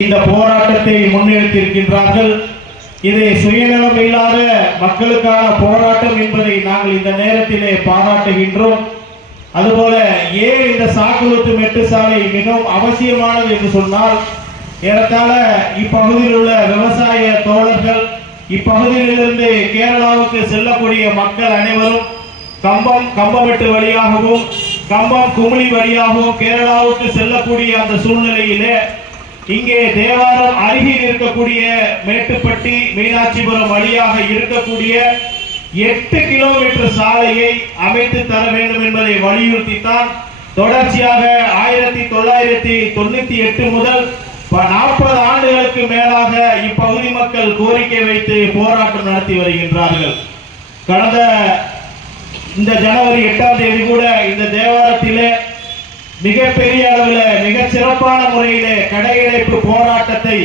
இந்த போராட்டத்தை முன்னெடுத்திருக்கின்றார்கள் இது சுயநலம் இல்லாத மக்களுக்கான போராட்டம் என்பதை நாங்கள் இந்த நேரத்திலே பாராட்டுகின்றோம். அதுபோல ஏன் இந்த சாக்குளத்து மெட்டு சாலை மிகவும் அவசியமானது என்று சொன்னால் ஏறத்தாழ இப்பகுதியில் உள்ள விவசாய தோழர்கள் இப்பகுதியிலிருந்து கேரளாவுக்கு செல்லக்கூடிய மக்கள் அனைவரும் கம்பம் கம்பமெட்டு வழியாகவும் கம்பம் குமிழி வழியாகவும் கேரளாவுக்கு செல்லக்கூடிய அந்த சூழ்நிலையிலே இங்கே தேவாரம் அருகில் இருக்கக்கூடிய மேட்டுப்பட்டி மீனாட்சிபுரம் வழியாக இருக்கக்கூடிய எட்டு கிலோமீட்டர் சாலையை அமைத்து தர வேண்டும் என்பதை வலியுறுத்தித்தான் தொடர்ச்சியாக ஆயிரத்தி தொள்ளாயிரத்தி தொண்ணூத்தி எட்டு முதல் நாற்பது ஆண்டுகளுக்கு மேலாக இப்பகுதி மக்கள் கோரிக்கை வைத்து போராட்டம் நடத்தி வருகின்றார்கள். கடந்த இந்த ஜனவரி எட்டாம் தேதி கூட இந்த தேவாரத்திலே மிகப்பெரிய அளவில் சிறப்பான முறையிலே கடையடைப்பு போராட்டத்தை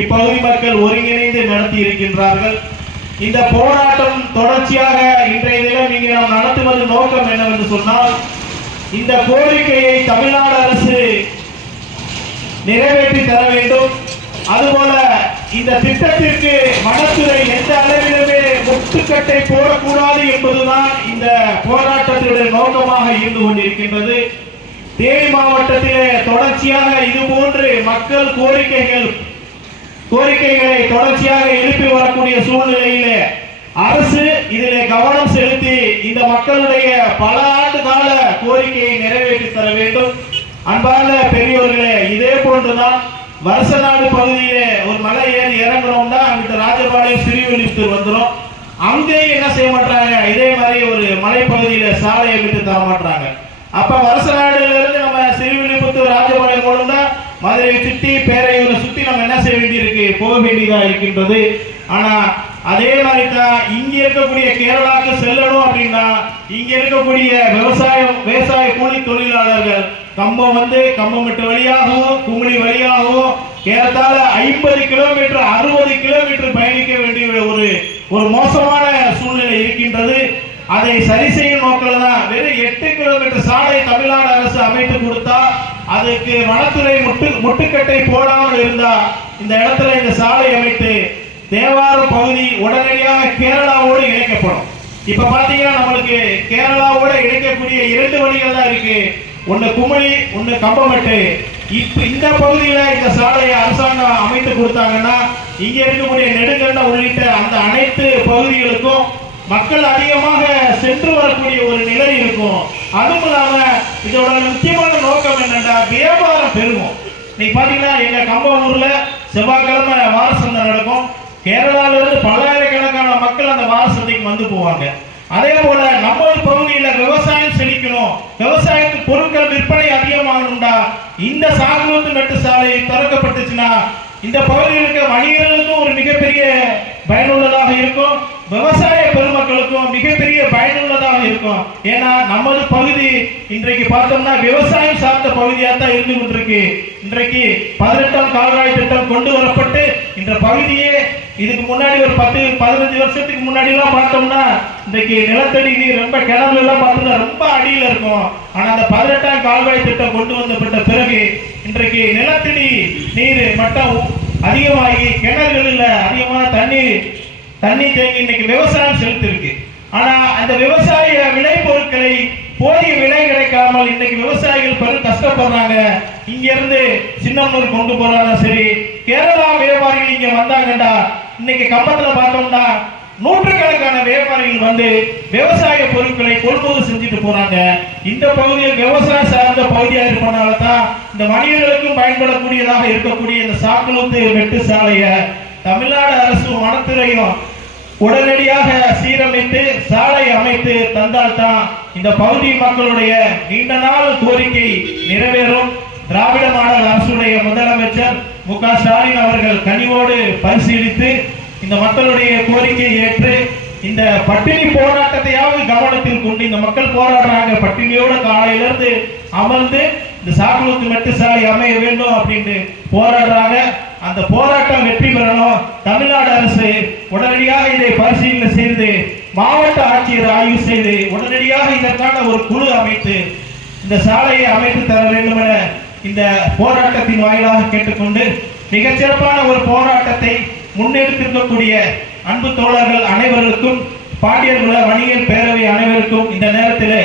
இப்பகுதி மக்கள் ஒருங்கிணைந்து நடத்தி இருக்கின்றார்கள். இந்த போராட்டம் தொடர்ச்சியாக இன்றைய தினம் இங்கே நாம் நடத்துவது நோக்கம் என்னவென்று சொன்னால் இந்த கோரிக்கையை தமிழ்நாடு அரசு நிறைவேற்றி தர வேண்டும். அதுபோல இந்த திட்டத்திற்கு வனத்துறை எந்த அளவிலுமே முட்டுக்கட்டை போடக்கூடாது என்பதுதான் இந்த போராட்டத்தினுடைய நோக்கமாக இருந்து கொண்டிருக்கின்றது. தேனி மாவட்டத்திலே தொடர்ச்சியாக இது போன்று மக்கள் கோரிக்கைகள் கோரிக்கைகளை தொடர்ச்சியாக எழுப்பி வரக்கூடிய சூழ்நிலையிலே அரசு இதிலே கவனம் செலுத்தி இந்த மக்களுடைய பல ஆண்டு கால கோரிக்கையை நிறைவேற்றி தர வேண்டும். அன்பார்ந்த பெரியோர்களே இதே போன்றுதான் வருஷநாடு பகுதியிலே ஒரு மலை ஏறி இறங்குறோம்னா அங்கிட்ட ராஜபாளையம் சிறுவிழித்தூர் வந்துடும் அங்கேயும் என்ன செய்ய மாட்டாங்க? இதே மாதிரி ஒரு மலைப்பகுதியில சாலையை விட்டு தர மாட்டாங்க. அப்ப வருஷ இருந்து நம்ம சிறுவில்லிபுத்தூர் ராஜபாளையம் போனோம்னா மதுரையை சுற்றி பேரையூரை சுற்றி நம்ம என்ன செய்ய வேண்டியிருக்கு? போக வேண்டியதாக இருக்கின்றது. ஆனா அதே மாதிரி தான் இங்க இருக்கக்கூடிய கேரளாக்கு செல்லணும் அப்படின்னா இங்க இருக்கக்கூடிய விவசாயம் விவசாய கூலி தொழிலாளர்கள் கம்பம் வந்து கம்பமிட்டு வழியாகவும் குமிழி வழியாகவும் ஏறத்தாழ ஐம்பது கிலோமீட்டர் அறுபது கிலோமீட்டர் பயணிக்க வேண்டிய ஒரு ஒரு மோசமான சூழ்நிலை இருக்கின்றது. அதை சரி செய்யும் நோக்கில் தான் வெறும் எட்டு கிலோமீட்டர் சாலை தமிழ்நாடு அரசு அமைத்து கொடுத்தா அதுக்கு வனத்துறை முட்டு முட்டுக்கட்டை போடாமல் இருந்தா இந்த இடத்துல இந்த சாலை அமைத்து தேவாரம் பகுதி உடனடியாக கேரளாவோடு இணைக்கப்படும். இப்ப பாத்தீங்கன்னா நம்மளுக்கு கேரளாவோட இணைக்கக்கூடிய இரண்டு வழிகள் தான் இருக்கு. ஒன்னு குமளி ஒன்னு கம்பமட்டு. இப்ப இந்த பகுதியில இந்த சாலையை அரசாங்கம் அமைத்து கொடுத்தாங்கன்னா இங்க இருக்கக்கூடிய நெடுங்கண்ண உள்ளிட்ட அந்த அனைத்து பகுதிகளுக்கும் மக்கள் அதிகமாக சென்று வரக்கூடிய ஒரு நிலை இருக்கும். அதுவும் இல்லாம இதோட முக்கியமான நோக்கம் என்னன்னா வியாபாரம் பெருகும். நீ பாத்தீங்கன்னா எங்க கம்பம் ஊர்ல செவ்வாய்க்கிழமை வார சந்தை நடக்கும். கேரளால இருந்து பல்லாயிரக்கணக்கான மக்கள் அந்த வார சந்தைக்கு வந்து போவாங்க. அதே போல நம்ம பகுதியில விவசாயம் செழிக்கணும். விவசாயத்து பொருட்கள் விற்பனை அதிகமாகணும்டா. இந்த சாகுபத்து நட்டு சாலை திறக்கப்பட்டுச்சுன்னா இந்த பகுதியில் இருக்க வணிகர்களுக்கும் ஒரு மிகப்பெரிய பயனுள்ளதாக இருக்கும். விவசாய பெருமக்களுக்கும் மிகப்பெரிய பயனுள்ளதாக இருக்கும். ஏன்னா நமது பகுதி இன்றைக்கு பார்த்தோம்னா விவசாயம் சார்ந்த பகுதியாக தான் இருந்து கொண்டிருக்கு. இன்றைக்கு பதினெட்டாம் கால்வாய் திட்டம் கொண்டு வரப்பட்டு இந்த பகுதியே இதுக்கு முன்னாடி ஒரு பத்து பதினஞ்சு வருஷத்துக்கு முன்னாடி எல்லாம் பார்த்தோம்னா இன்றைக்கு நிலத்தடி நீர் ரொம்ப கிணறு எல்லாம் பார்த்தோம்னா ரொம்ப அடியில் இருக்கும். ஆனா அந்த பதினெட்டாம் கால்வாய் திட்டம் கொண்டு வந்தப்பட்ட பிறகு இன்றைக்கு நிலத்தடி நீர் மட்டும் அதிகமாகி கிணறுகளில் அதிகமான தண்ணீர் தண்ணி தேங்கி இன்னைக்கு விவசாயம் செலுத்திருக்கு ஆனா அந்த விவசாய விளை பொருட்களை போதிய விலை கிடைக்காமல் இன்னைக்கு விவசாயிகள் பெரும் கஷ்டப்படுறாங்க. இங்க இருந்து சின்னமனூர் கொண்டு போறாங்க சரி கேரளா வியாபாரிகள் இங்க வந்தாங்கடா இன்னைக்கு கம்பத்துல பார்த்தோம்னா நூற்றுக்கணக்கான வியாபாரிகள் வந்து விவசாய பொருட்களை கொள்முதல் செஞ்சுட்டு போறாங்க. இந்த பகுதியில் விவசாயம் சார்ந்த பகுதியாக இருப்பதனால தான் இந்த வணிகர்களுக்கும் பயன்படக்கூடியதாக இருக்கக்கூடிய இந்த சாக்குளத்து வெட்டு சாலையை தமிழ்நாடு அரசு வனத்துறையும் உடனடியாக சீரமைத்து சாலை அமைத்து தந்தால்தான் இந்த பகுதி மக்களுடைய நீண்ட நாள் கோரிக்கை நிறைவேறும். திராவிட மாடல் அரசுடைய முதலமைச்சர் மு க ஸ்டாலின் அவர்கள் கனிவோடு பரிசீலித்து இந்த மக்களுடைய கோரிக்கையை ஏற்று இந்த பட்டினி போராட்டத்தையாவது கவனத்தில் கொண்டு இந்த மக்கள் போராடுறாங்க. பட்டினியோட காலையிலிருந்து அமர்ந்து இந்த சாக்குளத்து மெட்டு சாலை அமைய வேண்டும் அப்படின்னு போராடுறாங்க. அந்த போராட்டம் வெற்றி பெறணும். தமிழ்நாடு அரசு உடனடியாக இதை பரிசீலனை செய்து மாவட்ட ஆட்சியர் ஆய்வு செய்து உடனடியாக இதற்கான ஒரு குழு அமைத்து இந்த சாலையை அமைத்து தர வேண்டும் என இந்த போராட்டத்தின் வாயிலாக கேட்டுக்கொண்டு மிகச்சிறப்பான ஒரு போராட்டத்தை முன்னெடுத்திருக்கக்கூடிய அன்பு தோழர்கள் அனைவருக்கும் பாண்டியர்கள வணிகர் பேரவை அனைவருக்கும் இந்த நேரத்தில்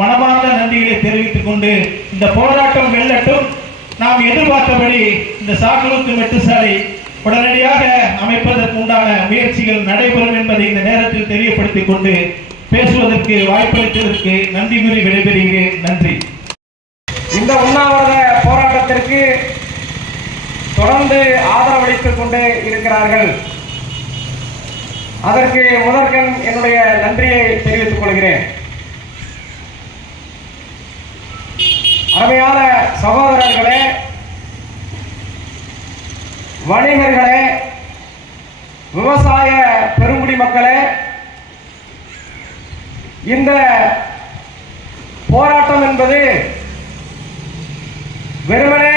மனமார்ந்த நன்றிகளை தெரிவித்துக் கொண்டு இந்த போராட்டம் வெல்லட்டும். நாம் எதிர்பார்த்தபடி இந்த சாக்குழுத்து மெட்டு சாலை உடனடியாக அமைப்பதற்கு உண்டான முயற்சிகள் நடைபெறும் என்பதை இந்த நேரத்தில் தெரியப்படுத்திக் கொண்டு பேசுவதற்கு வாய்ப்பளித்ததற்கு நன்றி கூறி விடைபெறுகிறேன். நன்றி. இந்த உண்ணாவிரத போராட்டத்திற்கு தொடர்ந்து ஆதரவளித்துக் கொண்டு இருக்கிறார்கள். அதற்கு முதற்கண் என்னுடைய நன்றியை தெரிவித்துக் கொள்கிறேன். அருமையான சகோதரர்களே வணிகர்களே விவசாய பெருங்குடி மக்களே இந்த போராட்டம் என்பது வெறுமனே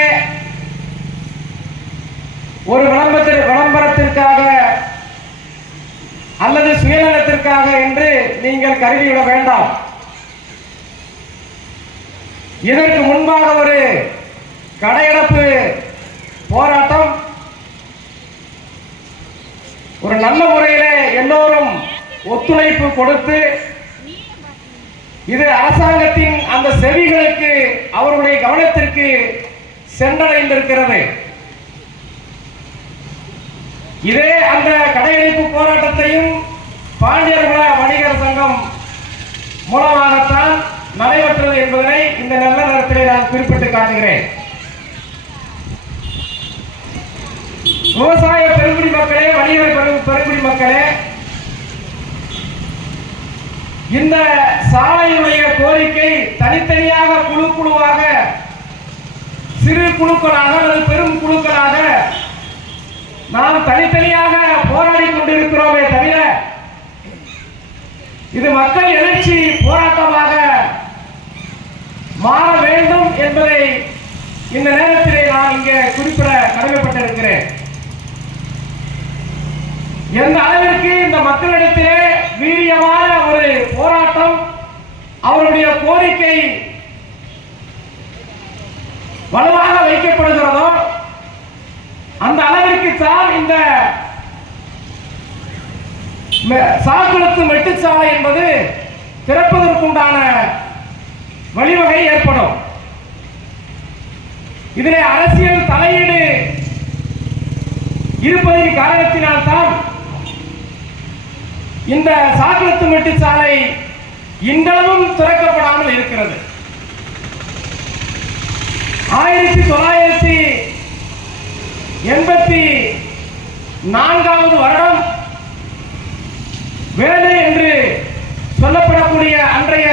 ஒரு விளம்பரத்திற்கு விளம்பரத்திற்காக அல்லது சுயநலத்திற்காக என்று நீங்கள் கருதிவிட வேண்டாம். இதற்கு முன்பாக ஒரு கடையடைப்பு போராட்டம். ஒரு நல்ல முறையிலே எல்லோரும் ஒத்துழைப்பு கொடுத்து இது அரசாங்கத்தின் அந்த செவிகளுக்கு அவருடைய கவனத்திற்கு சென்றடைந்திருக்கிறது. இதே அந்த கடையடைப்பு போராட்டத்தையும் பாண்டியர்கள வணிகர் சங்கம் மூலமாகத்தான் நடைபெற்றது என்பதனை இந்த நல்ல நேரத்திலே நான் குறிப்பிட்டு காட்டுகிறேன். விவசாய பெருங்குடி மக்களே வணிக பெருங்குடி மக்களே இந்த சாலையினுடைய கோரிக்கை தனித்தனியாக குழு குழுவாக சிறு குழுக்களாக அல்லது பெரும் குழுக்களாக நாம் தனித்தனியாக போராடி கொண்டிருக்கிறோமே தவிர இது மக்கள் எழுச்சி போராட்டமாக வேண்டும் என்பதை இந்த நேரத்திலே நான் இங்கே குறிப்பிட கடமைப்பட்டிருக்கிறேன். எந்த அளவிற்கு இந்த மக்களிடத்திலே வீரியமான ஒரு போராட்டம் அவருடைய கோரிக்கை வலுவாக வைக்கப்படுகிறதோ அந்த அளவிற்கு தான் இந்த சாக்குளத்து மெட்டுச்சாலை என்பது திறப்பதற்குண்டான வழிவகை ஏற்படும். இதிலே அரசியல் தலையீடு இருப்பதின் காரணத்தினால்தான் இந்த சாக்கலத்து மெட்டு சாலை இன்றளவும் திறக்கப்படாமல் இருக்கிறது. ஆயிரத்தி தொள்ளாயிரத்தி எண்பத்தி நான்காவது வருடம் வேலை என்று சொல்லப்படக்கூடிய அன்றைய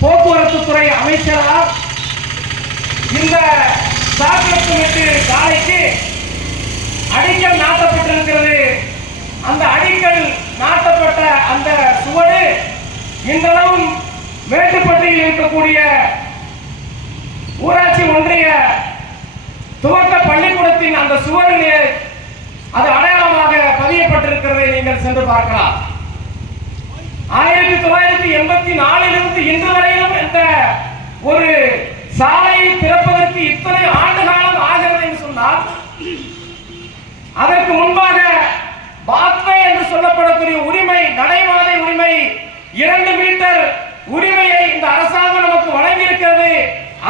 போக்குவரத்து துறை அமைச்சரால் இந்த சாக்குளத்து மெட்டு சாலைக்கு அடிக்கல் நாட்டப்பட்டிருக்கிறது. அந்த அடிக்கல் நாட்டப்பட்ட அந்த சுவடு இன்றளவும் மேட்டுப்பட்டியில் இருக்கக்கூடிய ஊராட்சி ஒன்றிய துவக்க பள்ளிக்கூடத்தின் அந்த சுவரிலே அது அடையாளமாக பதியப்பட்டிருக்கிறதை நீங்கள் சென்று பார்க்கலாம். ஆயிரத்தி தொள்ளாயிரத்தி எண்பத்தி நாலிலிருந்து இன்று வரையிலும் என்ற ஒரு சாலையை திறப்பதற்கு இத்தனை ஆண்டு காலம் ஆகிறது என்று சொன்னால் அதற்கு முன்பாக பாத்வே என்று சொல்லப்படக்கூடிய உரிமை நடைபாதை உரிமை இரண்டு மீட்டர் உரிமையை இந்த அரசாங்கம் நமக்கு வழங்கியிருக்கிறது.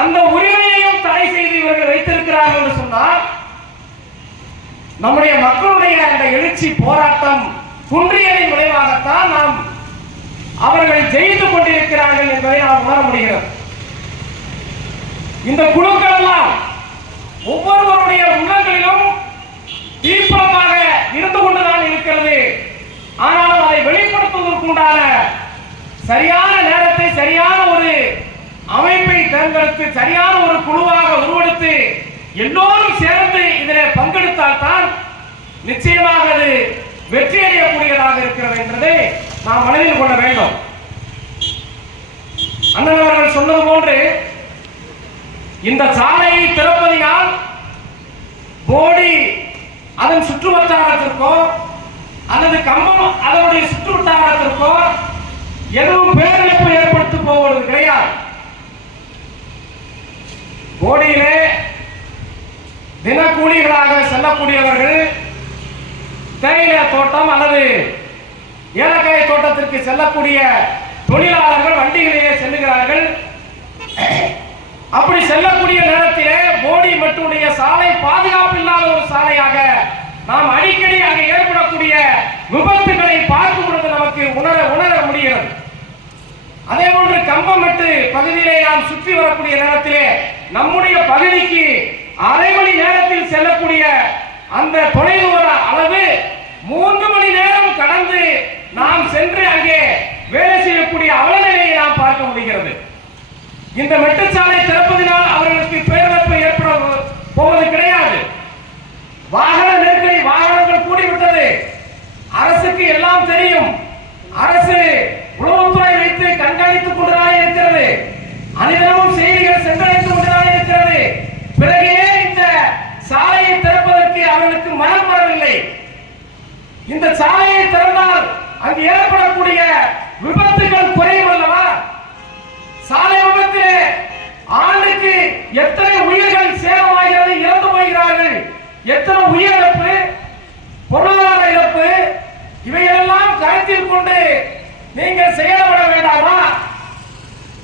அந்த உரிமையையும் தடை செய்து இவர்கள் வைத்திருக்கிறார்கள் என்று சொன்னால் நம்முடைய மக்களுடைய அந்த எழுச்சி போராட்டம் குன்றியதின் விளைவாகத்தான் நாம் அவர்கள் ஜெயித்துக் கொண்டிருக்கிறார்கள் என்பதை நாம் உணர முடிகிறது. இந்த குழுக்கள் எல்லாம் ஒவ்வொருவருடைய உள்ளங்களிலும் தீவிரமாக இருந்து கொண்டுதான் இருக்கிறது. ஆனாலும் அதை வெளிப்படுத்துவதற்குண்டான சரியான நேரத்தை சரியான ஒரு அமைப்பை தேர்ந்தெடுத்து சரியான ஒரு குழுவாக உருவெடுத்து எல்லோரும் சேர்ந்து இதில் பங்கெடுத்தால் தான் நிச்சயமாக அது வெற்றி அடையக்கூடியதாக இருக்கிறது என்பதை நாம் மனதில் கொள்ள வேண்டும். அண்ணன் அவர்கள் சொன்னது போன்று இந்த சாலையை திறப்பதினால் போடி அதன் சுற்று வட்டாரத்திற்கோ அல்லது கம்பம் அதனுடைய சுற்று வட்டாரத்திற்கோ எதுவும் பேரிழப்பு ஏற்படுத்த போவது கிடையாது. போடியிலே தினக்கூலிகளாக செல்லக்கூடியவர்கள் தேயிலை தோட்டம் அல்லது ஏலக்காய் தோட்டத்திற்கு செல்லக்கூடிய தொழிலாளர்கள் வண்டிகளிலே செல்லுகிறார்கள். அப்படி செல்லக்கூடிய நேரத்தில் போடி மட்டுடைய சாலை பாதுகாப்பு இல்லாத ஒரு சாலையாக நாம் அடிக்கடி அங்கே ஏற்படக்கூடிய விபத்துகளை பார்க்கும் பொழுது நமக்கு உணர உணர முடிகிறது. அதே போன்று கம்பமெட்டு பகுதியிலே நாம் சுற்றி வரக்கூடிய நேரத்திலே நம்முடைய பகுதிக்கு அரை மணி நேரத்தில் செல்லக்கூடிய அந்த தொலைதூர அளவு மூன்று மணி நேரம் கடந்து நாம் சென்று அங்கே வேலை செய்யக்கூடிய அவலநிலையை நாம் பார்க்க முடிகிறது. இந்த மெட்டச்சாலை திறப்பதினால் அவர்களுக்கு பேரிழப்பு ஏற்பட போவது கிடையாது. வாகன நெருக்கடி வாகனங்கள் கூடிவிட்டது. அரசுக்கு எல்லாம் தெரியும். அரசு உளவுத்துறை வைத்து கண்காணித்துக் கொண்டுதான் இருக்கிறது. அனைவரும் செய்திகள் சென்றடைந்து கொண்டுதான் இருக்கிறது. பிறகு ஏன் இந்த சாலையை திறப்பதற்கு அவர்களுக்கு மனம் வரவில்லை. இந்த சாலையை திறந்தால் அங்கு ஏற்படக்கூடிய விபத்துகள் குறையும் அல்லவா? சாலை விபத்திலே ஆண்டுக்கு எத்தனை உயிர்கள் சேதமாகிறது இறந்து போகிறார்கள் எத்தனை உயிரிழப்பு பொருளாதார இழப்பு இவையெல்லாம் கருத்தில் கொண்டு நீங்கள் செயல்பட வேண்டாமா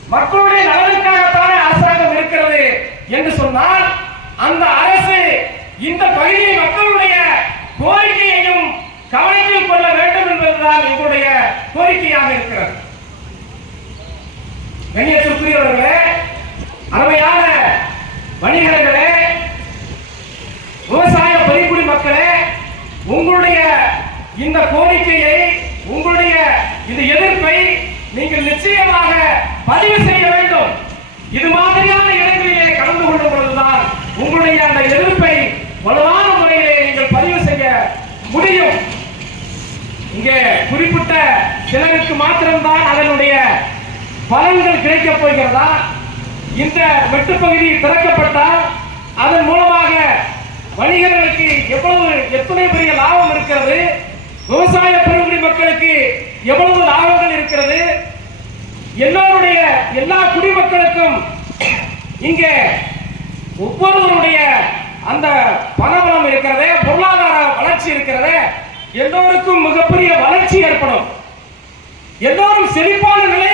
மக்களுடைய நலனுக்காகத்தானே அரசாங்கம் இருக்கிறது என்று சொன்னால் அந்த அரசு இந்த பகுதி மக்களுடைய கோரிக்கையையும் கவனத்தில் கொள்ள வேண்டும் என்பதுதான் எங்களுடைய கோரிக்கையாக இருக்கிறது கண்ணியத்திற்குரியவர்களே அருமையான வணிகர்களே விவசாய பணிக்குடி மக்களே உங்களுடைய இந்த கோரிக்கையை உங்களுடைய இந்த எதிர்ப்பை நீங்கள் நிச்சயமாக பதிவு செய்ய வேண்டும். இது மாதிரியான இடங்களிலே கலந்து கொள்ளும் பொழுதுதான் உங்களுடைய அந்த எதிர்ப்பை வலுவான முறையிலே நீங்கள் பதிவு செய்ய முடியும். இங்கே குறிப்பிட்ட சிலருக்கு மாத்திரம்தான் அதனுடைய பலன்கள் கிடைக்கப் போகிறதா? இந்த வெட்டுப்பகுதி திறக்கப்பட்டால் அதன் மூலமாக வணிகர்களுக்கு எவ்வளவு எத்தனை பெரிய லாபம் இருக்கிறது? விவசாய பெருங்குடி மக்களுக்கு எவ்வளவு லாபங்கள் இருக்கிறது? எல்லோருடைய எல்லா குடிமக்களுக்கும் இங்கே ஒவ்வொருவருடைய அந்த பணபலம் இருக்கிறதே பொருளாதார வளர்ச்சி இருக்கிறதே எல்லோருக்கும் மிகப்பெரிய வளர்ச்சி ஏற்படும். எல்லோரும் செழிப்பான நிலையை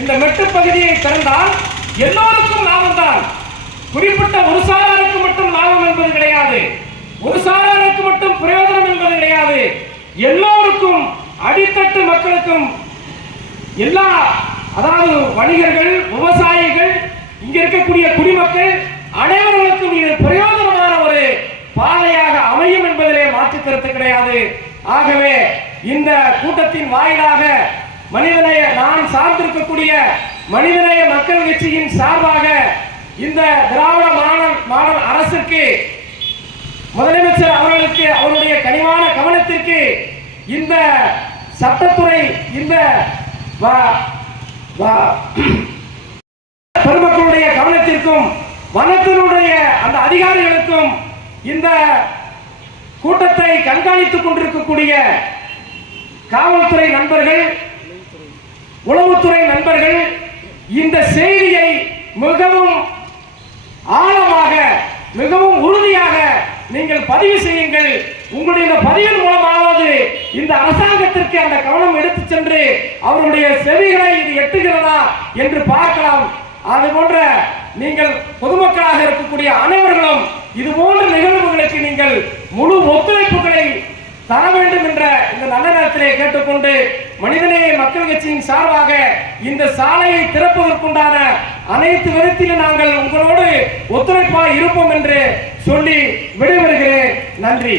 இந்த மெட்டு பகுதியை திறந்தால் எல்லோருக்கும் லாபம் தான். குறிப்பிட்ட ஒரு சாராருக்கு மட்டும் லாபம் என்பது கிடையாது. ஒரு சாராருக்கு மட்டும் பிரயோஜனம் என்பது கிடையாது. எல்லோருக்கும் அடித்தட்டு மக்களுக்கும் எல்லா அதாவது வணிகர்கள் விவசாயிகள் இங்க இருக்கக்கூடிய குடிமக்கள் அனைவர்களுக்கும் இது பிரயோஜனமான ஒரு பாதையாக அமையும் என்பதிலே மாற்று கருத்து கிடையாது. ஆகவே இந்த கூட்டத்தின் வாயிலாக மனிதநேய நான் சார்ந்திருக்கக்கூடிய மனிதநேய மக்கள் கட்சியின் சார்பாக இந்த திராவிட மாடல் மாடல் அரசுக்கு முதலமைச்சர் அவர்களுக்கு அவருடைய கனிவான கவனத்திற்கு இந்த சட்டத்துறை இந்த வ- பெருமக்களுடைய கவனத்திற்கும் வனத்தினுடைய அந்த அதிகாரிகளுக்கும் இந்த கூட்டத்தை கண்காணித்துக் கொண்டிருக்கக்கூடிய காவல்துறை நண்பர்கள் உளவுத்துறை நண்பர்கள் இந்த செய்தியை மிகவும் ஆழமாக மிகவும் உறுதியாக நீங்கள் பதிவு செய்யுங்கள். உங்களுடைய இந்த பதிவின் மூலமாவது இந்த அரசாங்கத்திற்கு அந்த கவனம் எடுத்துச் சென்று அவருடைய செவிகளை இது எட்டுகிறதா என்று பார்க்கலாம். அது போன்ற நீங்கள் பொதுமக்களாக இருக்கக்கூடிய அனைவர்களும் இது போன்ற நிகழ்வுகளுக்கு நீங்கள் முழு ஒத்துழைப்புகளை தர வேண்டும் என்ற இந்த நல்ல நேரத்திலே கேட்டுக்கொண்டு மனிதநேய மக்கள் கட்சியின் சார்பாக இந்த சாலையை திறப்பதற்குண்டான அனைத்து விதத்திலும் நாங்கள் உங்களோடு ஒத்துழைப்பாக இருப்போம் என்று சொல்லி விடைபெறுகிறேன். நன்றி.